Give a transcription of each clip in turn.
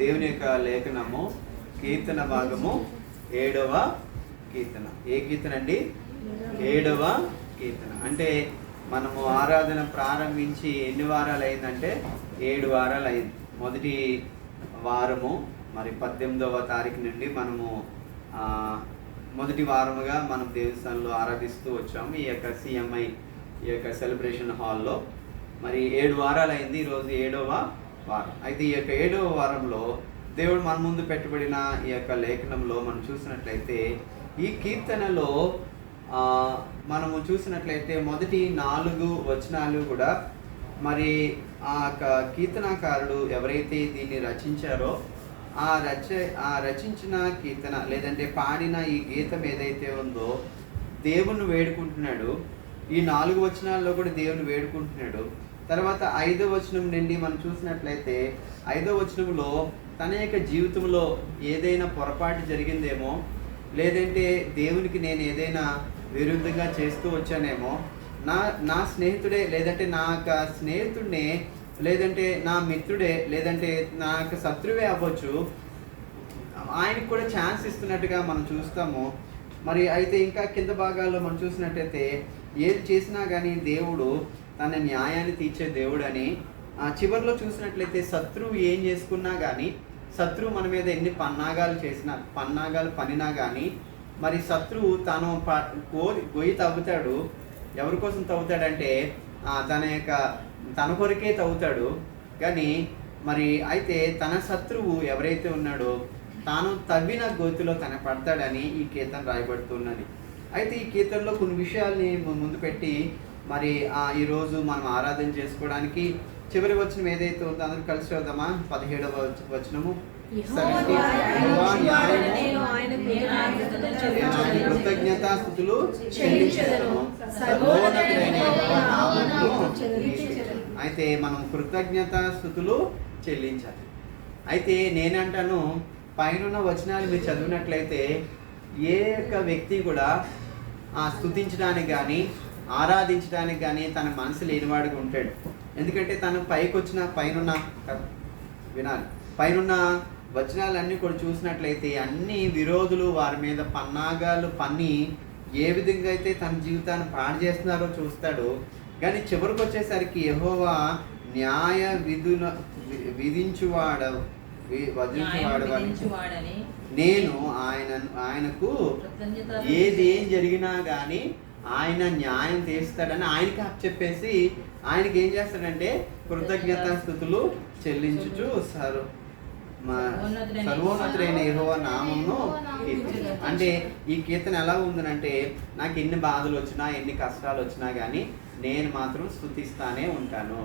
దేవుని యొక్క లేఖనము కీర్తన భాగము 7వ కీర్తన. ఏ కీర్తన అండి? 7వ కీర్తన. అంటే మనము ఆరాధన ప్రారంభించి ఎన్ని వారాలు అయిందంటే 7 వారాలు అయింది. మొదటి వారము మరి 18వ తారీఖు నుండి మనము మొదటి వారముగా మనం దేవస్థానంలో ఆరాధిస్తూ వచ్చాము. ఈ యొక్క సిఎంఐ ఈ యొక్క సెలబ్రేషన్ హాల్లో మరి 7 వారాలు అయింది. ఈరోజు 7వ వారం. అయితే ఈ యొక్క 7వ వారంలో దేవుడు మన ముందు పెట్టబడిన ఈ యొక్క లేఖనంలో మనం చూసినట్లయితే ఈ కీర్తనలో మనము చూసినట్లయితే మొదటి 4 వచనాలు కూడా మరి ఆ యొక్క కీర్తనాకారుడు ఎవరైతే దీన్ని రచించారో ఆ రచించిన కీర్తన లేదంటే పాడిన ఈ గీతం ఏదైతే ఉందో దేవుణ్ణి వేడుకుంటున్నాడు. ఈ 4 వచనాల్లో కూడా దేవుని వేడుకుంటున్నాడు. తర్వాత 5వ వచనం నుండి మనం చూసినట్లయితే 5వ వచనంలో తన యొక్క జీవితంలో ఏదైనా పొరపాటు జరిగిందేమో, లేదంటే దేవునికి నేను ఏదైనా విరుద్ధంగా చేస్తూ వచ్చానేమో, నా స్నేహితుడే లేదంటే నా యొక్క స్నేహితుడినే లేదంటే నా మిత్రుడే లేదంటే నా యొక్క శత్రువే అవ్వచ్చు, ఆయనకు కూడా ఛాన్స్ ఇస్తున్నట్టుగా మనం చూస్తాము. మరి అయితే ఇంకా కింద భాగాల్లో మనం చూసినట్టయితే ఏది చేసినా కానీ దేవుడు తన న్యాయాన్ని తీర్చే దేవుడు అని, చివరిలో చూసినట్లయితే శత్రువు ఏం చేసుకున్నా కానీ, శత్రువు మన మీద ఎన్ని పన్నాగాలు పనినా కానీ మరి శత్రువు తను గొయ్యి తవ్వుతాడు. ఎవరి కోసం తవ్వుతాడంటే తన కొరకే తవ్వుతాడు. కానీ మరి అయితే తన శత్రువు ఎవరైతే ఉన్నాడో తాను తవ్విన గోతిలో తన పడతాడని ఈ కీర్తన రాయబడుతున్నది. అయితే ఈ కీర్తనలో కొన్ని విషయాల్ని ముందు పెట్టి మరి ఈరోజు మనం ఆరాధన చేసుకోవడానికి చివరి వచనం ఏదైతే ఉందో అందరూ కలిసి చూద్దామా? 17వ వచనము. కృతజ్ఞతాస్తుతులు చెల్లించెదను. అయితే మనం కృతజ్ఞతాస్తుతులు చెల్లించాలి. అయితే నేనంటాను, పైన వచనాలు మీరు చదివినట్లయితే ఏ యొక్క వ్యక్తి కూడా స్తుతించడానికి కానీ ఆరాధించడానికి కానీ తన మనసు లేనివాడిగా ఉంటాడు. ఎందుకంటే తను పైకి వచ్చిన పైనున్న వచనాలన్నీ కూడా చూసినట్లయితే అన్ని విరోధులు వారి మీద పన్నాగాలు పన్ని ఏ విధంగా అయితే తన జీవితాన్ని పాడు చేస్తున్నారో చూస్తాడు. కానీ చివరికి వచ్చేసరికి యెహోవా న్యాయ విధించువాడని నేను ఆయనకు ఏం జరిగినా కానీ ఆయన న్యాయం తీస్తాడని ఆయనకి చెప్పేసి ఆయనకి ఏం చేస్తాడంటే కృతజ్ఞతాస్తుతులు చెల్లించుచు సర్వోన్నతుడైన యెహోవా నామమును కీర్తించు. అంటే ఈ కీర్తన ఎలా ఉందనంటే, నాకు ఎన్ని బాధలు వచ్చినా ఎన్ని కష్టాలు వచ్చినా కానీ నేను మాత్రం స్తుతిస్తానే ఉంటాను.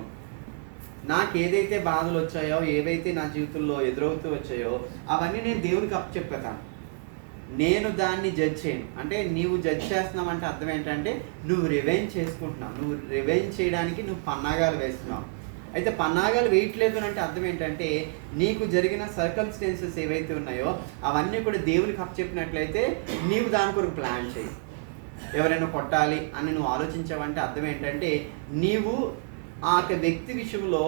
నాకు ఏదైతే బాధలు వచ్చాయో, ఏవైతే నా జీవితంలో ఎదురవుతూ వచ్చాయో అవన్నీ నేను దేవునికి అప్పచెప్పుతాను. నేను దాన్ని జడ్జ్ చేయను. అంటే నీవు జడ్జ్ చేస్తున్నావు అంటే అర్థం ఏంటంటే నువ్వు రివెంజ్ చేసుకుంటున్నావు. నువ్వు రివెంజ్ చేయడానికి నువ్వు పన్నాగాలు వేస్తున్నావు. అయితే పన్నాగాలు వేయట్లేదు అంటే అర్థం ఏంటంటే నీకు జరిగిన సర్కమ్స్టెన్సెస్ ఏవైతే ఉన్నాయో అవన్నీ కూడా దేవునికి అప్పచెప్పినట్లయితే నీవు దాని కొరకు ప్లాన్ చేయి. ఎవరైనా కొట్టాలి అని నువ్వు ఆలోచించావంటే అర్థం ఏంటంటే నీవు ఆ యొక్క వ్యక్తి విషయంలో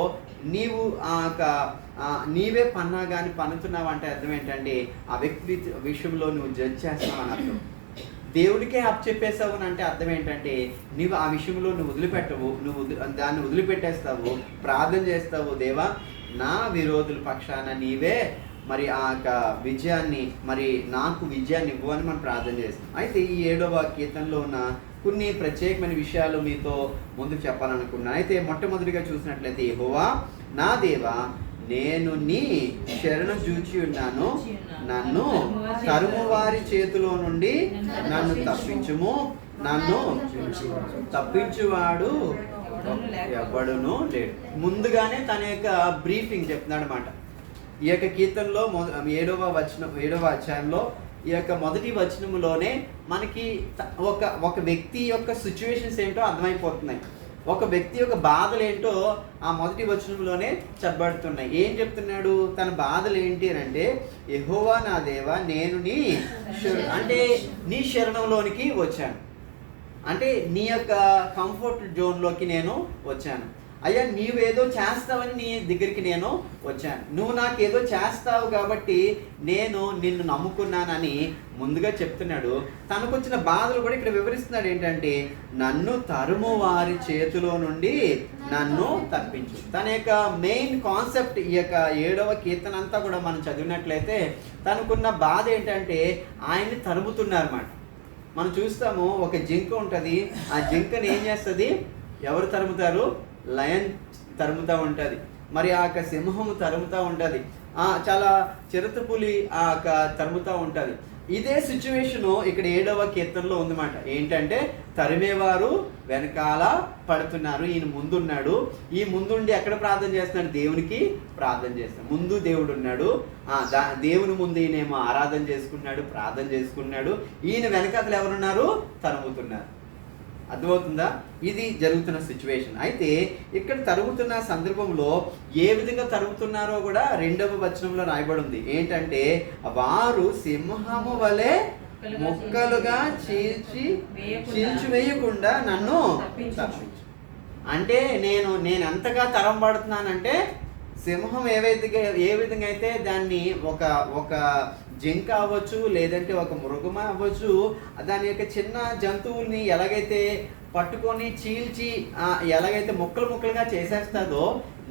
నీవే పన్నాగాని పన్నుతున్నావు అంటే అర్థం ఏంటంటే ఆ వ్యక్తి విషయంలో నువ్వు జడ్జ్ చేస్తున్నావు అని అర్థం. దేవుడికే అప్పచెప్పేస్తావు అని అంటే అర్థం ఏంటంటే నీవు ఆ విషయంలో నువ్వు వదిలిపెట్టవు, దాన్ని వదిలిపెట్టేస్తావు, ప్రార్థన చేస్తావు. దేవా, నా విరోధుల పక్షాన నీవే మరి ఆ యొక్క విజయాన్ని నాకు విజయాన్ని ఇవ్వు అని మనం ప్రార్థన చేస్తాం. అయితే ఈ 7వ కీర్తనలో ఉన్న కొన్ని ప్రత్యేకమైన విషయాలు మీతో ముందు చెప్పాలనుకున్నాను. అయితే మొట్టమొదటిగా చూసినట్లయితే, యెహోవా నా దేవా, నేను నీ శరణు జూచి ఉన్నాను. నన్ను తరుమువారి చేతిలో నుండి నన్ను తప్పించుము. నన్ను తప్పించువాడు ఎవడును లేడు. ముందుగానే తన యొక్క బ్రీఫింగ్ చెప్తున్నాడు అన్నమాట. ఈ యొక్క కీర్తనలో 7వ అధ్యాయంలో ఈ యొక్క మొదటి వచనంలోనే మనకి ఒక వ్యక్తి యొక్క సిచ్యువేషన్స్ ఏంటో అర్థమైపోతున్నాయి. ఒక వ్యక్తి యొక్క బాధలు ఏంటో ఆ మొదటి వచనంలోనే చెప్పబడుతున్నాయి. ఏం చెప్తున్నాడు? తన బాధలు ఏంటి అని అంటే, యెహోవా నా దేవా, నేను నీ శరణంలోనికి వచ్చాను. అంటే నీ యొక్క కంఫర్ట్ జోన్లోకి నేను వచ్చాను. అయ్యా నీవేదో చేస్తావని నీ దగ్గరికి నేను వచ్చాను, నువ్వు నాకేదో చేస్తావు కాబట్టి నేను నిన్ను నమ్ముకున్నానని ముందుగా చెప్తున్నాడు. తనకు వచ్చిన బాధలు కూడా ఇక్కడ వివరిస్తున్నాడు. ఏంటంటే నన్ను తరుము వారి చేతిలో నుండి నన్ను తప్పించు. తన యొక్క మెయిన్ కాన్సెప్ట్ ఈ యొక్క 7వ కీర్తన అంతా కూడా మనం చదివినట్లయితే తనకున్న బాధ ఏంటంటే ఆయన్ని తరుముతున్నారన్నమాట. మనం చూస్తాము, ఒక జింక ఉంటుంది, ఆ జింకని ఏం చేస్తుంది, ఎవరు తరుముతారు, లయన్ తరుముతూ ఉంటుంది, మరి ఆ యొక్క సింహము తరుముతూ ఉంటుంది, చాలా చిరుతపులి ఆ యొక్క తరుముతూ ఉంటుంది. ఇదే సిచ్యువేషను ఇక్కడ 7వ కీర్తనలో ఉందన్నమాట. ఏంటంటే తరిమేవారు వెనకాల పడుతున్నారు, ఈయన ముందున్నాడు, ఈ ముందుండి ఎక్కడ ప్రార్థన చేస్తున్నాడు, దేవునికి ప్రార్థన చేస్తున్నాడు. ముందు దేవుడు ఉన్నాడు, దేవుని ముందు ఈయనేమో ఆరాధన చేసుకున్నాడు, ప్రార్థన చేసుకున్నాడు, ఈయన వెనకాతలు ఎవరున్నారు, తరుముతున్నారు. అర్థమవుతుందా? ఇది జరుగుతున్న సిచ్యువేషన్. అయితే ఇక్కడ తరుగుతున్న సందర్భంలో ఏ విధంగా తరుగుతున్నారో కూడా 2వ వచనంలో రాయబడి ఉంది. ఏంటంటే వారు సింహము వలె ముక్కలుగా చీల్చి వేయకుండా నన్ను తప్పించు. అంటే నేను ఎంతగా తరం పడుతున్నానంటే, సింహం ఏ విధంగా అయితే దాన్ని ఒక జింక అవ్వచ్చు, లేదంటే ఒక మృగం అవ్వచ్చు, దాని యొక్క చిన్న జంతువుల్ని ఎలాగైతే పట్టుకొని చీల్చి ఎలాగైతే ముక్కలుగా చేసేస్తుందో,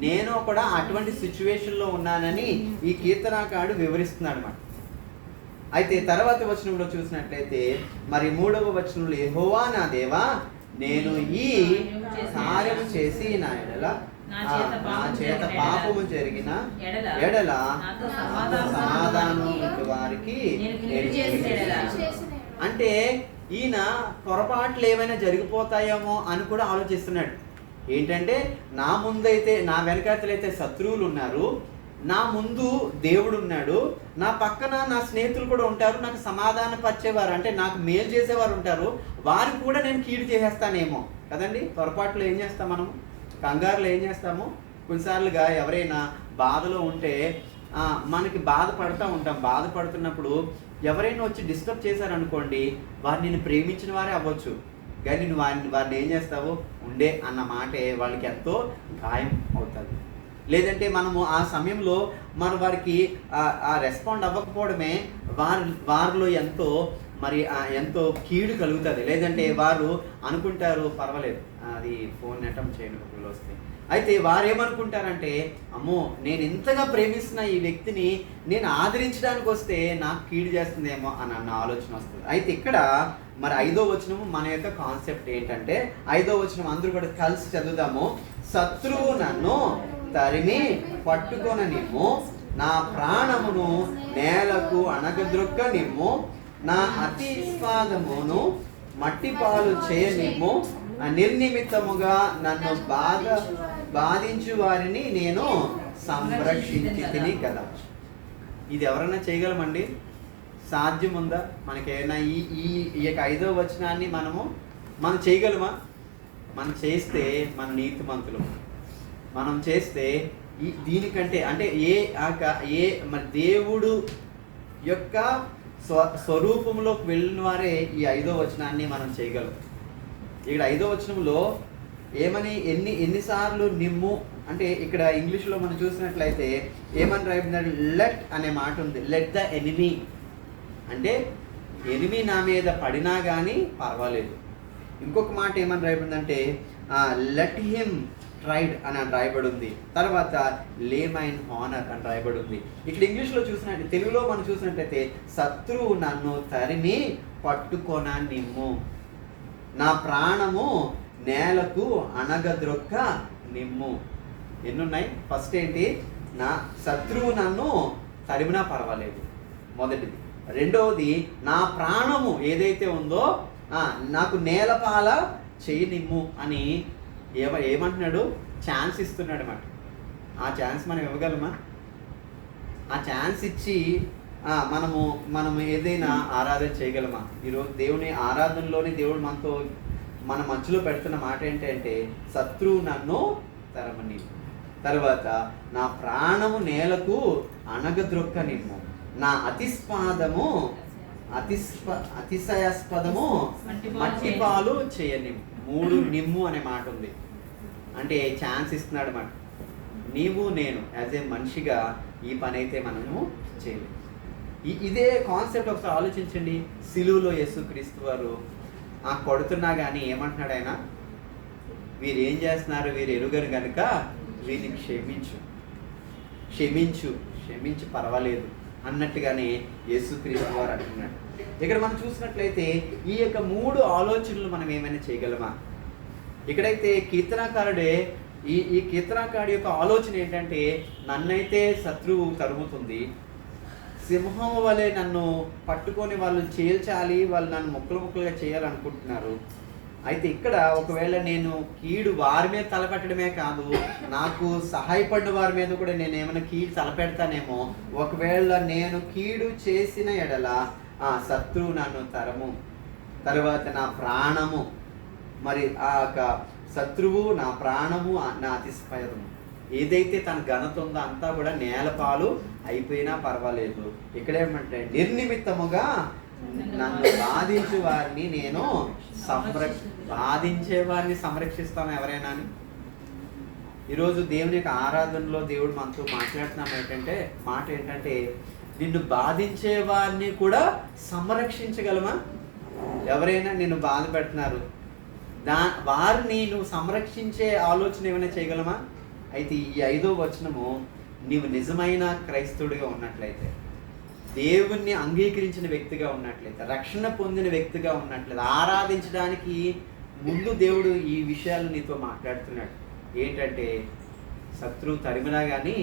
నేను కూడా అటువంటి సిచ్యువేషన్లో ఉన్నానని ఈ కీర్తనాకారుడు వివరిస్తున్నాడు అన్నమాట. అయితే తర్వాత వచనంలో చూసినట్లయితే మరి 3వ వచనంలో యెహోవా నా దేవా, నేను ఈ కార్యము చేసి నా చేత పాపము జరిగిన ఎడల సమాధానం వారికి. అంటే ఈయన పొరపాట్లు ఏమైనా జరిగిపోతాయేమో అని కూడా ఆలోచిస్తున్నాడు. ఏంటంటే నా ముందైతే, నా వెనకాతలైతే శత్రువులు ఉన్నారు, నా ముందు దేవుడు ఉన్నాడు, నా పక్కన నా స్నేహితులు కూడా ఉంటారు, నాకు సమాధాన పరిచేవారు, అంటే నాకు మేలు చేసేవారు ఉంటారు, వారికి కూడా నేను కీడు చేసేస్తానేమో కదండి. పొరపాట్లు ఏం చేస్తాం మనము, కంగారులో ఏం చేస్తాము, కొన్నిసార్లుగా ఎవరైనా బాధలో ఉంటే మనకి బాధపడుతూ ఉంటాం. బాధపడుతున్నప్పుడు ఎవరైనా వచ్చి డిస్టర్బ్ చేశారనుకోండి, వారు నేను ప్రేమించిన వారే అవ్వచ్చు, కానీ నువ్వు వారిని ఏం చేస్తావు, ఉండే అన్న మాటే వాళ్ళకి ఎంతో గాయం అవుతుంది. లేదంటే మనము ఆ సమయంలో మనం వారికి రెస్పాండ్ అవ్వకపోవడమే వారిలో ఎంతో కీడు కలుగుతుంది. లేదంటే వారు అనుకుంటారు పర్వాలేదు, అది ఫోన్ అటెంప్ట్ చేయడం వస్తే. అయితే వారు ఏమనుకుంటారంటే, అమ్మో నేను ఇంతగా ప్రేమిస్తున్న ఈ వ్యక్తిని నేను ఆదరించడానికి వస్తే నాకు కీడు చేస్తుందేమో అన్న ఆలోచన వస్తుంది. అయితే ఇక్కడ మరి 5వ వచనము మన యొక్క కాన్సెప్ట్ ఏంటంటే, 5వ వచనం అందరూ కూడా కలిసి చదువుదాము. శత్రువు నన్ను తరిమి పట్టుకొననిమ్ము, నా ప్రాణమును నేలకు అణగద్రొక్క నిమ్ము, నా అతిస్వాదమును మట్టి పాలు చేయనిమ్ము, నిర్నిమిత్తముగా నన్ను బాధించు వారిని నేను సంరక్షించి తిని కదా. ఇది ఎవరన్నా చేయగలమండి? సాధ్యం ఉందా మనకేమైనా? ఈ యొక్క 5వ వచనాన్ని మనం చేయగలమా? మనం చేస్తే మన నీతిమంతులు. మనం చేస్తే దీనికంటే అంటే మన దేవుడు యొక్క స్వరూపంలోకి వెళ్ళిన వారే ఈ 5వ వచనాన్ని మనం చేయగలం. ఇక్కడ 5వ వచనంలో ఏమని ఎన్నిసార్లు నిమ్ము అంటే, ఇక్కడ ఇంగ్లీష్లో మనం చూసినట్లయితే ఏమని రాయబడిందంటే లెట్ అనే మాట ఉంది. లెట్ ద ఎనిమీ అంటే ఎనిమీ నా మీద పడినా కానీ పర్వాలేదు. ఇంకొక మాట ఏమని రాయబడిందంటే లెట్ హిమ్ ట్రైడ్ అని రాయబడి ఉంది. తర్వాత లే మైన్ హానర్ అని రాయబడి ఉంది. ఇక్కడ ఇంగ్లీష్లో చూసినట్టు, తెలుగులో మనం చూసినట్లయితే శత్రువు నన్ను తరిమి పట్టుకొన నిమ్ము, నా ప్రాణము నేలకు అణగద్రొక్క నిమ్ము. ఎన్నున్నాయి? ఫస్ట్ ఏంటి? నా శత్రువు నన్ను తరిమినా పర్వాలేదు, మొదటిది. రెండవది నా ప్రాణము ఏదైతే ఉందో నాకు నేలపాల చేయనిమ్ము అని ఏమంటున్నాడు? ఛాన్స్ ఇస్తున్నాడు అన్నమాట. ఆ ఛాన్స్ మనం ఇవ్వగలమా? ఆ ఛాన్స్ ఇచ్చి మనము ఏదైనా ఆరాధన చేయగలమా? ఈరోజు దేవుని ఆరాధనలోని దేవుడు మన మధ్యలో పెడుతున్న మాట ఏంటంటే శత్రువు నన్ను తరమని, తర్వాత నా ప్రాణము నేలకు అణగద్రొక్క నిమ్ము, నా అతిశయాస్పదము మట్టి పాలు చేయనిమ్ము. 3 నిమ్ము అనే మాట ఉంది. అంటే ఛాన్స్ ఇస్తున్నాడు అన్నమాట. నీవు నేను యాజ్ ఏ మనిషిగా ఈ పని అయితే మనము చేయలేము. ఇదే కాన్సెప్ట్ ఒకసారి ఆలోచించండి. సిలువలో యేసుక్రీస్తు వారు కొడుతున్నా కానీ ఏమంటున్నాడు ఆయన? వీరు ఏం చేస్తున్నారు, వీరు ఎరుగరు కనుక వీరిని క్షమించు క్షమించు క్షమించు పర్వాలేదు అన్నట్టుగానే యేసుక్రీస్తు వారు అంటున్నాడు. ఇక్కడ మనం చూసినట్లయితే ఈ యొక్క 3 ఆలోచనలు మనం ఏమైనా చేయగలమా? ఇక్కడైతే కీర్తనాకారుడే ఈ కీర్తనాకారుడి యొక్క ఆలోచన ఏంటంటే, నన్నైతే శత్రువు తరుముతుంది, సింహం వలె నన్ను పట్టుకొని వాళ్ళు చేల్చాలి, వాళ్ళు నన్ను ముక్కలు ముక్కలుగా చేయాలనుకుంటున్నారు. అయితే ఇక్కడ ఒకవేళ నేను కీడు వారి మీద తలపెట్టడమే కాదు, నాకు సహాయపడిన వారి మీద కూడా నేను ఏమైనా కీడు తలపెడతానేమో. ఒకవేళ నేను కీడు చేసిన ఎడల శత్రువు నన్ను తరము, తర్వాత నా ప్రాణము, మరి ఆ యొక్క శత్రువు నా ప్రాణము నా అతిశయము, ఏదైతే తన ఘనత ఉందో అంతా కూడా నేలపాలు అయిపోయినా పర్వాలేదు. ఇక్కడేమంటే నిర్నిమిత్తముగా నన్ను బాధించే వారిని నేను బాధించే వారిని సంరక్షిస్తాను ఎవరైనా అని. ఈరోజు దేవుని యొక్క ఆరాధనలో దేవుడు మనతో మాట్లాడుతున్నాం మాట ఏంటంటే నిన్ను బాధించే వారిని కూడా సంరక్షించగలమా? ఎవరైనా నిన్ను బాధ పెడుతున్నారు, వారిని నువ్వు సంరక్షించే ఆలోచన ఏమైనా చేయగలమా? అయితే ఈ 5వ వచనము, నీవు నిజమైన క్రైస్తవుడిగా ఉన్నట్లయితే, దేవుణ్ణి అంగీకరించిన వ్యక్తిగా ఉన్నట్లయితే, రక్షణ పొందిన వ్యక్తిగా ఉన్నట్లయితే, ఆరాధించడానికి ముందు దేవుడు ఈ విషయాలు నీతో మాట్లాడుతున్నాడు. ఏంటంటే శత్రువు తరిమినా కానీ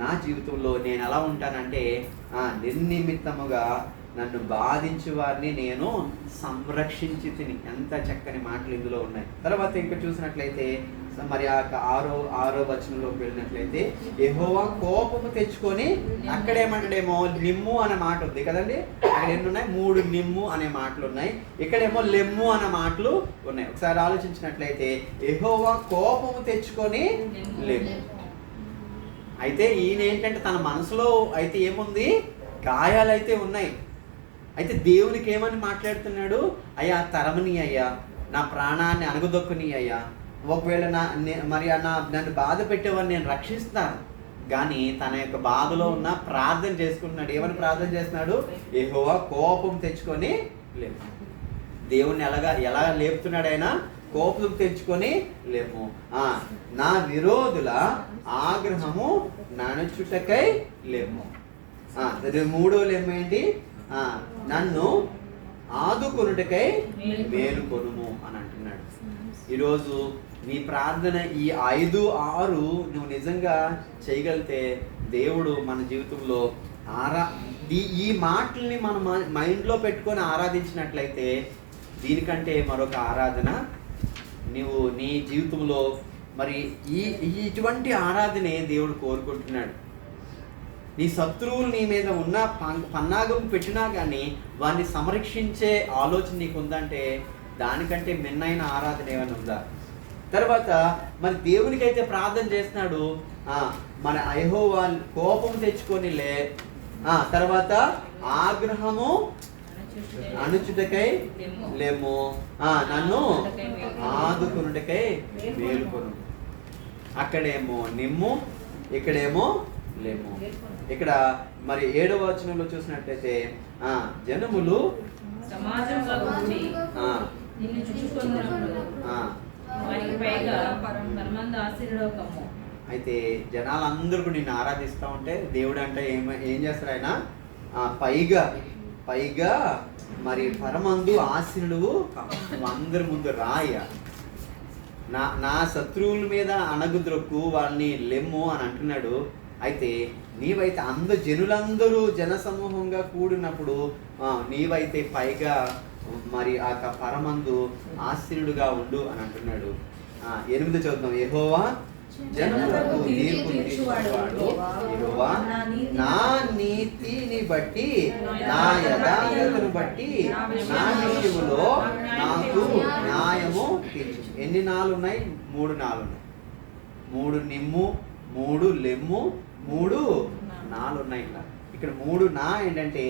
నా జీవితంలో నేను ఎలా ఉంటానంటే నిర్నిమిత్తముగా నన్ను బాధించే వారిని నేను సంరక్షించి తిని. ఎంత చక్కని మాటలు ఇందులో ఉన్నాయి. తర్వాత ఇంకా చూసినట్లయితే మరి ఆరో వచనంలోకి వెళ్ళినట్లయితే యెహోవా కోపము తెచ్చుకొని, అక్కడేమంటాడేమో నిమ్ము అనే మాట ఉంది కదండి. అక్కడ ఎన్ని ఉన్నాయి? 3 నిమ్ము అనే మాటలు ఉన్నాయి. ఇక్కడేమో లెమ్ము అనే మాటలు ఉన్నాయి. ఒకసారి ఆలోచించినట్లయితే యెహోవా కోపము తెచ్చుకొని లెమ్ము. అయితే ఈయన ఏంటంటే తన మనసులో అయితే ఏముంది? గాయాలైతే ఉన్నాయి. అయితే దేవునికి ఏమని మాట్లాడుతున్నాడు? అయ్యా తరమని అయ్యా, నా ప్రాణాన్ని అణగదొక్కని అయ్యా, ఒకవేళ నన్ను బాధ పెట్టేవాడిని నేను రక్షిస్తాను. కానీ తన యొక్క బాధలో ఉన్న ప్రార్థన చేసుకుంటున్నాడు. ఏమని ప్రార్థన చేస్తున్నాడు? యెహోవా కోపం తెచ్చుకొని లేము. దేవుణ్ణి ఎలా లేపుతున్నాడు ఆయన? కోపం తెచ్చుకొని లేము. నా విరోధుల ఆగ్రహము నణచుటకై లేము. 3వ లెమ్ము ఏంటి? నన్ను ఆదుకొనుటకై మేలుకొనుము అని అంటున్నాడు. ఈరోజు నీ ప్రార్థన ఈ 5, 6 నువ్వు నిజంగా చేయగలిగితే దేవుడు మన జీవితంలో ఈ మాటల్ని మనం మైండ్లో పెట్టుకొని ఆరాధించినట్లయితే దీనికంటే మరొక ఆరాధన నువ్వు నీ జీవితంలో మరి ఇటువంటి ఆరాధనే దేవుడు కోరుకుంటున్నాడు. నీ శత్రువులు నీ మీద ఉన్న పన్నాగం పెట్టినా కానీ వారిని సంరక్షించే ఆలోచన నీకు ఉందంటే దానికంటే మిన్నైన ఆరాధన ఏమైనా ఉందా? తర్వాత మరి దేవునికి అయితే ప్రార్థన చేస్తున్నాడు, మన యెహోవా కోపం తెచ్చుకొని తర్వాత ఆగ్రహము అణుచుటకై లేము, నన్ను ఆదుకొనుటకై మేలుకొను. అక్కడేమో నిమ్ము, ఇక్కడేమో లేము. ఇక్కడ మరి 7వ వచనంలో చూసినట్లయితే జనములు అయితే జనాలందరూ కూడా నిన్ను ఆరాధిస్తూ ఉంటే దేవుడు అంటే ఏం చేస్తారు? ఆయన పైగా మరి పరమందు ఆశీనుడు అందరి ముందు రాయ, నా శత్రువుల మీద అణగుద్రొక్కు, వాళ్ళని లెమ్ము అని అంటున్నాడు. అయితే నీవైతే జనులందరూ జనసమూహంగా కూడినప్పుడు నీవైతే పైగా మరి ఆ పరమందు ఆశీనుడుగా ఉండు అని అంటున్నాడు. 8 చదువుతాం. యెహోవా జనులకు తీర్పు తీర్చువాడు, యెహోవా నా నీతిని బట్టి, నా యథార్థతను బట్టి నా విషయములో నాకు న్యాయము తీర్చు. ఎన్ని నాలుగు ఉన్నాయి? 3 నాలుగు ఉన్నాయి. 3 నిమ్ము, 3 లెమ్ము, 3 నాలుగు ఉన్నాయి. ఇక్కడ 3 నా ఏంటంటే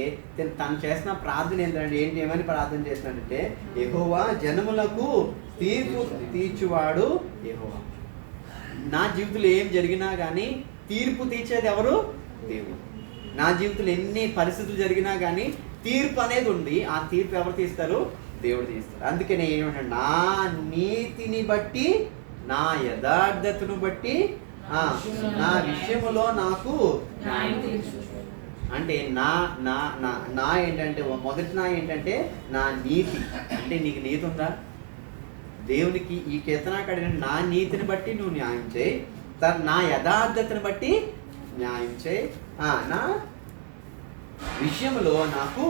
తను చేసిన ప్రార్థన ఏంటంటే ఏమని ప్రార్థన చేస్తున్నాడంటే యెహోవా జనములకు తీర్పు తీర్చువాడు యెహోవా. నా జీవితంలో ఏం జరిగినా కానీ తీర్పు తీర్చేది ఎవరు? దేవుడు. నా జీవితంలో ఎన్ని పరిస్థితులు జరిగినా కానీ తీర్పు అనేది ఉంది. ఆ తీర్పు ఎవరు తీస్తారు? దేవుడు తీస్తారు. అందుకనే ఏమంటే నా నీతిని బట్టి, నా యథార్థతను బట్టి, నా విషయములో నాకు అంటే నా నా నా నా ఏంటంటే మొదటి నా ఏంటంటే నా నీతి. అంటే నీకు నీతి ఉందా? దేవునికి ఈ కీర్తనకాడు నా నీతిని బట్టి నువ్వు న్యాయం చేయి, నా యథార్థతను బట్టి న్యాయం చేయి, నా విషయంలో నాకు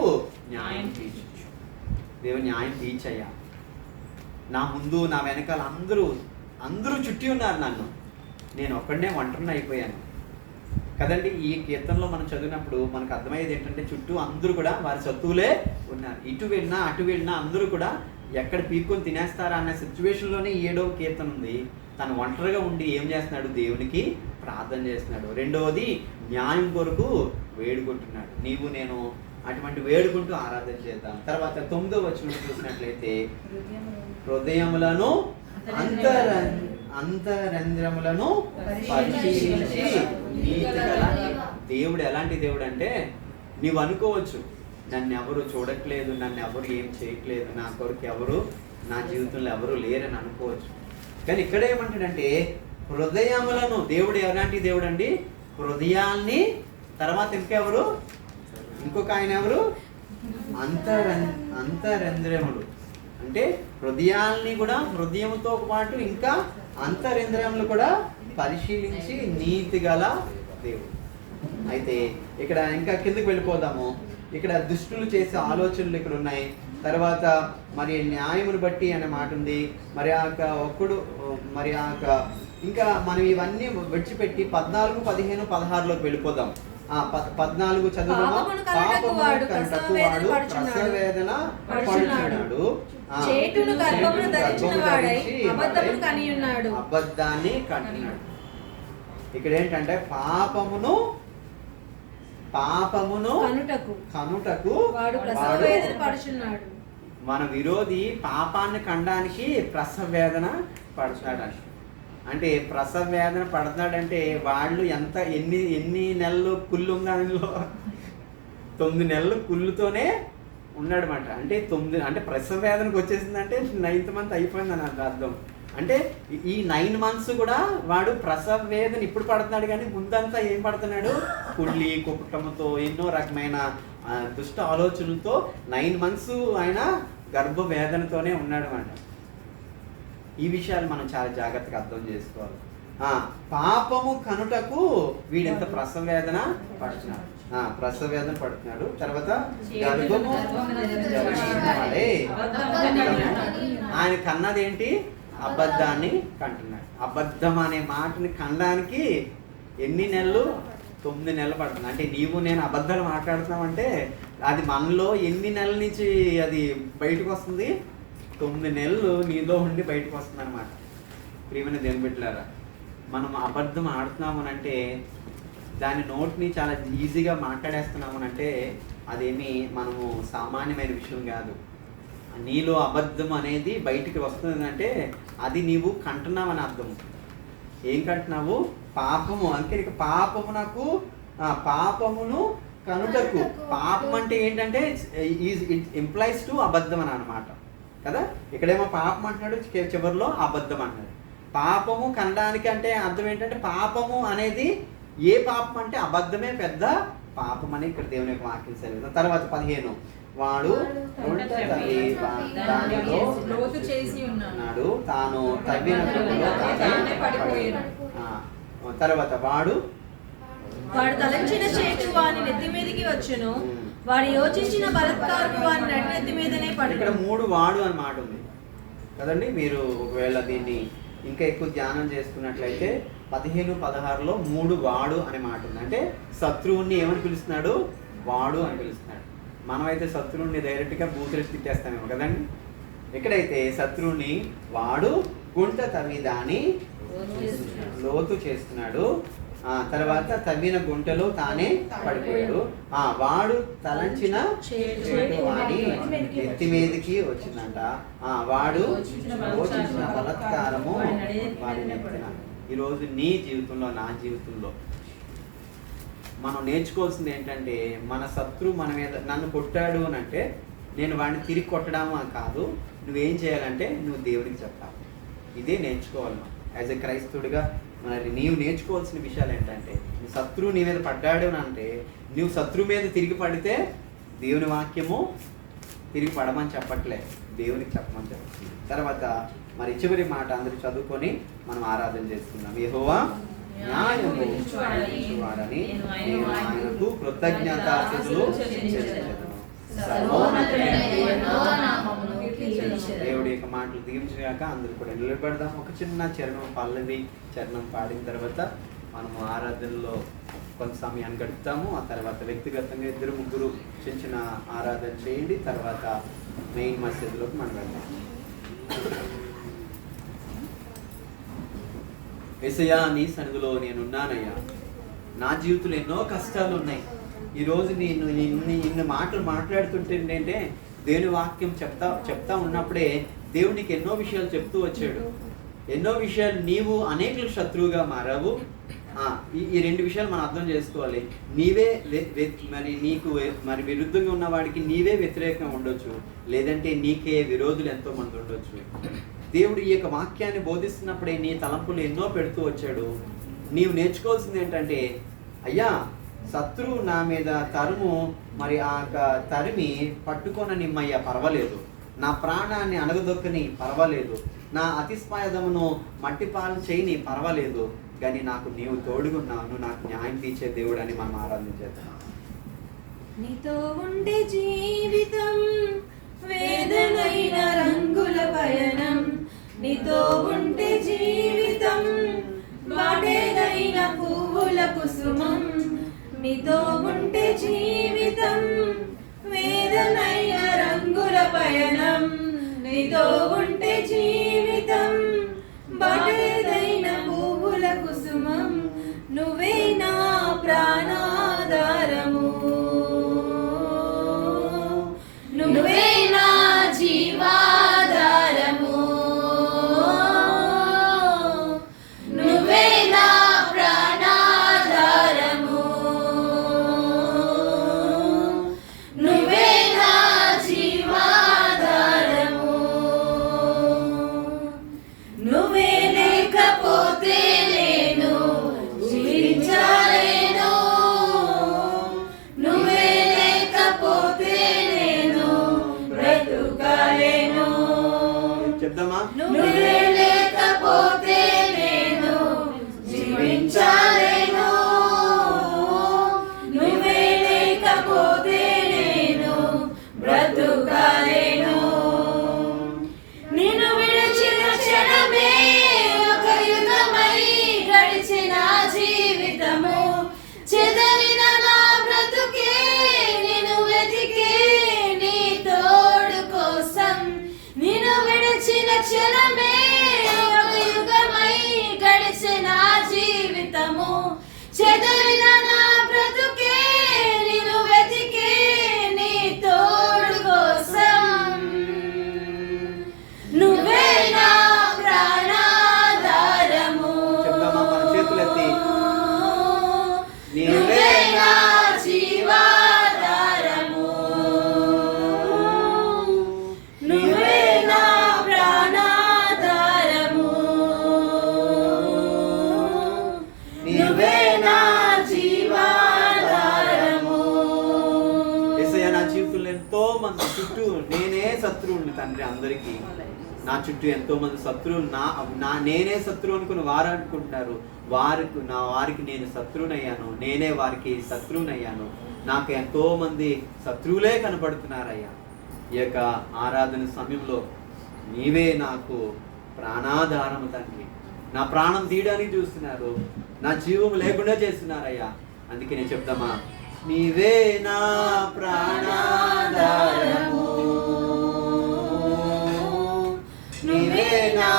న్యాయం తీర్చు. దేవుని న్యాయం తీర్చయ్యా. నా ముందు నా వెనకాల అందరూ చుట్టి ఉన్నారు నన్ను, నేను ఒక్కడనే ఒంటరిని అయిపోయాను కదండి. ఈ కీర్తనలో మనం చదివినప్పుడు మనకు అర్థమయ్యేది ఏంటంటే చుట్టూ అందరూ కూడా వారి శత్రువులే ఉన్నారు. ఇటు వెళ్ళినా అటు వెళ్ళినా అందరూ కూడా ఎక్కడ పీక్కొని తినేస్తారా అన్న సిచ్యువేషన్లోనే 7వ కీర్తన ఉంది. తను ఒంటరిగా ఉండి ఏం చేస్తున్నాడు? దేవునికి ప్రార్థన చేస్తున్నాడు. రెండవది న్యాయం కొరకు వేడుకుంటున్నాడు. నీవు నేను అటువంటి వేడుకుంటూ ఆరాధన చేద్దాం. తర్వాత 9వ వచనం చూసినట్లయితే హృదయములను అంతరంధ్రములను పరిశీలించి నీతిగల దేవుడు. ఎలాంటి దేవుడు అంటే నీవు అనుకోవచ్చు నన్ను ఎవరు చూడట్లేదు, నన్ను ఎవరు ఏం చేయట్లేదు, నా కొరకు ఎవరు నా జీవితంలో ఎవరు లేరని అనుకోవచ్చు. కానీ ఇక్కడ ఏమంటాడంటే హృదయములను. దేవుడు ఎలాంటి దేవుడు అండి? హృదయాల్ని. తర్వాత ఇంకెవరు? ఇంకొక ఆయన ఎవరు? అంతరంధ్రములు. అంటే హృదయాల్ని కూడా, హృదయంతో పాటు ఇంకా అంతరింద్రియములు కూడా పరిశీలించి నీతి గల దేవుడు. అయితే ఇక్కడ ఇంకా కిందకి వెళ్ళిపోదాము. ఇక్కడ దుష్టులు చేసే ఆలోచనలు ఇక్కడ ఉన్నాయి. తర్వాత మరి న్యాయమును బట్టి అనే మాట ఉంది. మరి ఇంకా మనం ఇవన్నీ విడిచిపెట్టి 14, 15, 16లోకి వెళ్ళిపోదాం. 14 చదువుదామా? పాపమును కనుటకు వాడు ప్రసవవేదన పడుచున్నాడు, చేటును గర్భమును ధరించిన వాడై అబద్ధాన్ని కంటున్నాడు. ఇక్కడ ఏంటంటే పాపమును కనుటకు వాడు ప్రసవవేదన పడుచున్నాడు. మన విరోధి పాపాన్ని కండానికి ప్రసవ వేదన పడుతున్నాడు. అంటే ప్రసవ వేదన పడుతున్నాడంటే వాళ్ళు ఎన్ని నెలలు కుళ్ళు ఉంది అందులో? 9 నెలలు కుళ్ళుతోనే ఉన్నాడు అనమాట. అంటే 9 అంటే ప్రసవ వేదనకు వచ్చేసిందంటే 9th మంత్ అయిపోయిందని అర్థం. అంటే ఈ 9 months కూడా వాడు ప్రసవ వేదన ఇప్పుడు పడుతున్నాడు, కానీ ముందంతా ఏం పడుతున్నాడు? కుళ్ళి కుటుంబంతో ఎన్నో రకమైన దుష్ట ఆలోచనలతో 9 months ఆయన గర్భ వేదనతోనే ఉన్నాడు అన్నమాట. ఈ విషయాలు మనం చాలా జాగ్రత్తగా అర్థం చేసుకోవాలి. పాపము కనుటకు వీడెంత ప్రసవ వేదన పడుతున్నాడు. ప్రసవ వేదన పడుతున్నాడు. తర్వాత గర్భము ఆయన కన్నది ఏంటి? అబద్ధాన్ని కంటున్నాడు. అబద్ధం అనే మాటని కనడానికి ఎన్ని నెలలు? 9 నెలలు పడుతుంది. అంటే నీవు నేను అబద్ధాలు మాట్లాడుతున్నామంటే అది మనలో ఎన్ని నెలల నుంచి అది బయటకు వస్తుంది? 9 నెలలు నీలో ఉండి బయటకు వస్తుంది అనమాట. ప్రియమైన దేవుని బిడ్డలారా, మనం అబద్ధం ఆడుతున్నామనంటే దాని నోటిని చాలా ఈజీగా మాట్లాడేస్తున్నామనంటే అదేమి మనము సామాన్యమైన విషయం కాదు. నీలో అబద్ధం అనేది బయటికి వస్తుందంటే అది నీవు కంటున్నావని అర్థం. ఏం కంటున్నావు? పాపము. అంటే పాపమును కనుటకు. పాపం అంటే ఏంటంటే ఇట్ ఇంప్లైస్ టు అబద్ధం అని అనమాట కదా. ఇక్కడేమో పాపం అంటున్నాడు, చివరిలో అబద్ధం అంటున్నాడు. పాపము కనడానికి అంటే అర్థం ఏంటంటే పాపము అనేది ఏ పాపం అంటే అబద్ధమే పెద్ద పాపం అని ఇక్కడ దేవుని యొక్క వాక్యం సెలవు. తర్వాత 15 వాడు తాను తర్వాత వాడు తలంచిన చేటు వాని నెత్తి మీదకి వచ్చును, వాడు యోచించిన బలత్కారము వాని నెత్తి మీదనే పడు. ఇక్కడ 3 వాడు అని మాట ఉంది కదండి. మీరు ఒకవేళ దీన్ని ఇంకా ఎక్కువ ధ్యానం చేసుకున్నట్లయితే 15, 16లో 3 వాడు అనే మాట ఉంది. అంటే శత్రువుని ఏమని పిలుస్తున్నాడు? వాడు అని పిలుస్తున్నాడు. మనమైతే శత్రువుని డైరెక్ట్గా బూతులేసి తిట్టేస్తామేమో కదండి. ఎక్కడైతే శత్రువుని వాడు గుంట తవ్వి దాన్ని లోతు చేస్తున్నాడు, తర్వాత తవ్విన గుంటలో తానే పడిపోయాడు. వాడు తలంచిన చెట్టు వాడి ఎత్తి మీదకి వచ్చిందంట. వాడు యోచించిన బలత్కారము వాడి నెత్తిన. ఈరోజు నీ జీవితంలో, నా జీవితంలో మనం నేర్చుకోవాల్సింది ఏంటంటే, మన శత్రువు మన మీద నన్ను కొట్టాడు అని అంటే నేను వాడిని తిరిగి కొట్టడం కాదు. నువ్వేం చేయాలంటే నువ్వు దేవుడికి చెప్పాలి. ఇదే నేర్చుకోవాలి యాజ్ ఎ క్రైస్తవుడిగా. మరి నీవు నేర్చుకోవాల్సిన విషయాలు ఏంటంటే, నీ శత్రువు నీ మీద పడ్డాడు అని అంటే నువ్వు శత్రువు మీద తిరిగి పడితే దేవుని వాక్యము తిరిగి పడమని చెప్పట్లే, దేవునికి చెప్పమని చెప్తుంది. తర్వాత మరి చివరి మాట అందరూ చదువుకొని మనం ఆరాధన చేసుకుందాం. యెహోవా న్యాయము వాడని నేను ఆయనకు కృతజ్ఞతాస్తుతులు చెల్లించెదను. దేవుడి యొక్క మాటలు దీవించగాక అందరూ కూడా నిలబెడదాం. ఒక చిన్న చరణం, పల్లవి చరణం పాడిన తర్వాత మనము ఆరాధనలో కొంత సమయాన్ని గడుపుతాము. ఆ తర్వాత వ్యక్తిగతంగా 2-3 చిన్న ఆరాధన చేయండి. తర్వాత మెయిన్ మసీదులోకి మనం వెళ్దాం. యేసయ్యా, నీ సన్నిధిలో నేనున్నానయ్యా. నా జీవితంలో ఎన్నో కష్టాలు ఉన్నాయి. ఈరోజు నేను ఇన్ని మాటలు మాట్లాడుతుంటే ఏంటంటే, దేవుని వాక్యం చెప్తా ఉన్నప్పుడే దేవునికి ఎన్నో విషయాలు చెప్తూ వచ్చాడు. ఎన్నో విషయాలు నీవు అనేకులకు శత్రువుగా మారావు. ఈ 2 విషయాలు మనం అర్థం చేసుకోవాలి. నీవే మరి నీకు మరి విరుద్ధంగా ఉన్న వాడికి నీవే వ్యతిరేకంగా ఉండొచ్చు, లేదంటే నీకే విరోధులు ఎంతో మంది ఉండొచ్చు. దేవుడు ఈ యొక్క వాక్యాన్ని బోధిస్తున్నప్పుడే నీ తలంపులు ఎన్నో పెడుతూ వచ్చాడు. నీవు నేర్చుకోవాల్సింది ఏంటంటే, అయ్యా శత్రువు నా మీద మరి ఆ తరిమి పట్టుకొన నిమ్మయ్యా పర్వాలేదు, నా ప్రాణాన్ని అణగదొక్కని పర్వాలేదు, నా అతిస్పాయదమును మట్టి పాలు చేయని పర్వాలేదు, కానీ నాకు నీవు తోడుగున్నావు, నాకు న్యాయం తీర్చే దేవుడు అని మనం ఆరాధించేద్దాం. నీతో ఉండే జీవితం వేదనైన రంగుల పయనం, నీతో ఉంటే జీవితం వాడేదైన పువ్వుల కుసుమం, నీతో ఉంటే జీవితం వేదనైన రంగుల పయనం, నీతో ఉంటే జీవితం వాడేదైన పువ్వుల కుసుమం, నువ్వే నా ప్రాణాధారము, నువ్వే నా జీవాధారము, నువ్వే నా ప్రాణాధారము, నువ్వే నా జీవాధారము, నువ్వే లేకపోతే నేను జీవించలేను, నువ్వే లేకపోతే నేను బ్రతుకలేను, చెప్దామా? నువ్వే లేకపోతే నేను జీవించలేను, నువ్వే లేకపోతే నేను బ్రతుకలేను. నిన్ను విడిచిన క్షణమే ఒక యుగమై గడిచిన జీవితము, చెదరిన నా బ్రతుకే నిన్ను వెతికే నీ తోడు కోసం, నిన్ను విడిచిన క్షణమే ఒక యుగమై గడిచిన జీవితము, చెదరిన నా బ్రతుకే నిన్ను వెతికే నీ తోడు కోసం, నువ్వే నా ప్రాణాధారము, చెప్దామా? మన చేతులెత్తి నువ్వే నా జీవాధారము, నువ్వే నా ప్రాణాధారము, నువ్వే నా జీవాధారము. యేసయ్యా, నా జీవితంలో ఎంతో మంది చుట్టూ నేనే శత్రువుని తండ్రి. అందరికీ నా చుట్టూ ఎంతో మంది శత్రువులు, నేనే శత్రువు అనుకుని వారు అనుకుంటున్నారు. వారికి నేను శత్రువునయ్యాను, నేనే వారికి శత్రువునయ్యాను. నాకు ఎంతో మంది శత్రువులే కనపడుతున్నారయ్యా. ఈ యొక్క ఆరాధన సమయంలో నీవే నాకు ప్రాణాధారము తండ్రి. నా ప్రాణం తీయడానికి చూస్తున్నారు, నా జీవం లేకుండా చేస్తున్నారయ్యా. అందుకే నేను చెప్తామా, నీవే నా ప్రాణాధారము, నీవే నా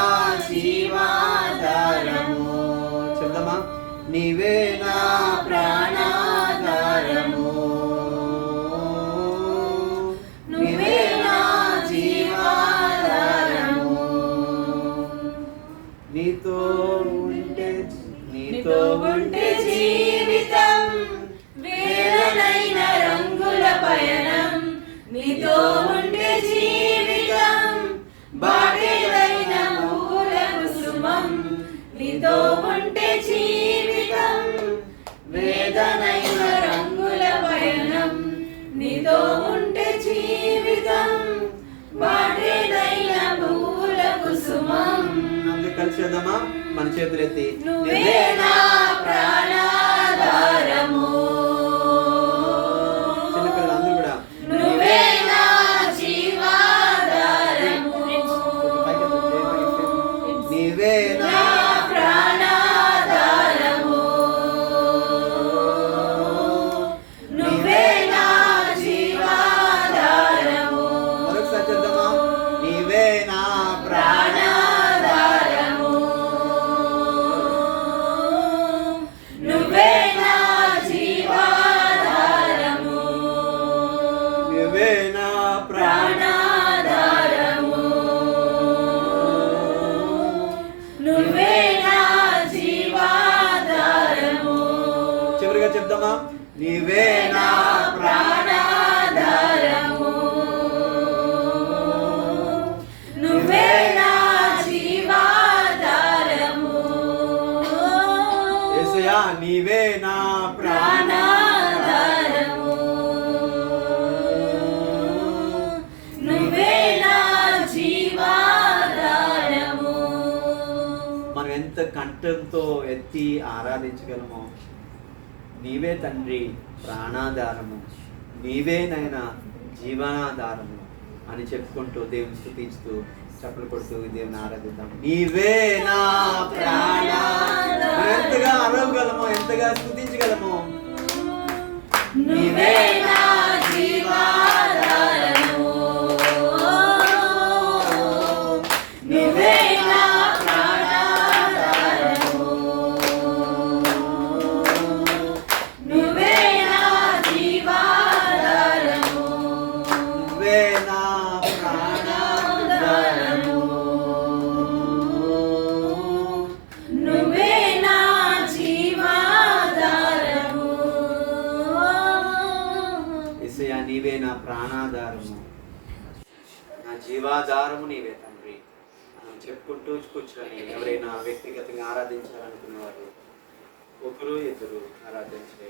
జీవాధారము. చెప్తామా? నీవే వేదనైన రంగుల పయనం, నీతో ఉంటే జీవితం బాటేదైన పూల కుసుమం. అందరూ కలిసి చేద్దామా? మన చేతులు ఎత్తి నువ్వే నా ప్రాణాధారము, చిన్నపిల్లలు అందరూ కూడా నువ్వే నా జీవాధారము, నీవే నా ప్రాణాధారము, నువ్వే నా జీవాధారము. మరొకసారి చేద్దామా? నీవే నా ప్రాణాధారము, నువ్వే నా జీవాధారము, నీవే నా ప్రాణాధారము, నువ్వే నా జీవాధారము. చివరిగా చెప్దామా? నీవే నా ప్రాణాధారము, నువ్వే నా జీవాధారము, యేసయ్యా నీవే నా ప్రాణాధారము, నువ్వే నా జీవాధారము. మనం ఎంత కంఠంతో ఎత్తి ఆరాధించగలమో, నీవే తండ్రి ప్రాణాధారము, నీవే నైనా జీవనాధారము అని చెప్పుకుంటూ దేవుని స్తుతిస్తూ చప్పలు కొడుతూ దేవుని ఆరాధిద్దాం. నీవే నా ప్రాణాధారము. మనం ఎంతగా అరవగలమో, ఎంతగా స్తుతించగలమో. నువ్వే నా జీవాధారము, నువ్వే నా ప్రాణాధారము, నువ్వే నా జీవాధారము, నువ్వే నా ప్రాణాధారము. నువ్వే నా జీవాధారము. యేసయ్యా నీవే నా ప్రాణాధారము, నా జీవాధారము నీవే తండ్రి. మనం చెప్పుకుంటూ కూర్చొని ఎవరైనా వ్యక్తిగతంగా ఆరాధించాలనుకునేవారు ఒకరు ఇద్దరు ఆరాధించే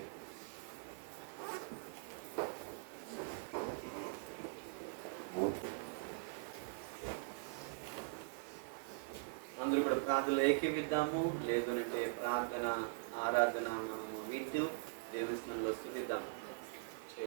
అందరూ కూడా ప్రార్థనలు ఏకీవిద్దాము. లేదు అంటే ప్రార్థన ఆరాధన మనము వింటూ దేవుని స్థలంలో స్తుతిద్దాము.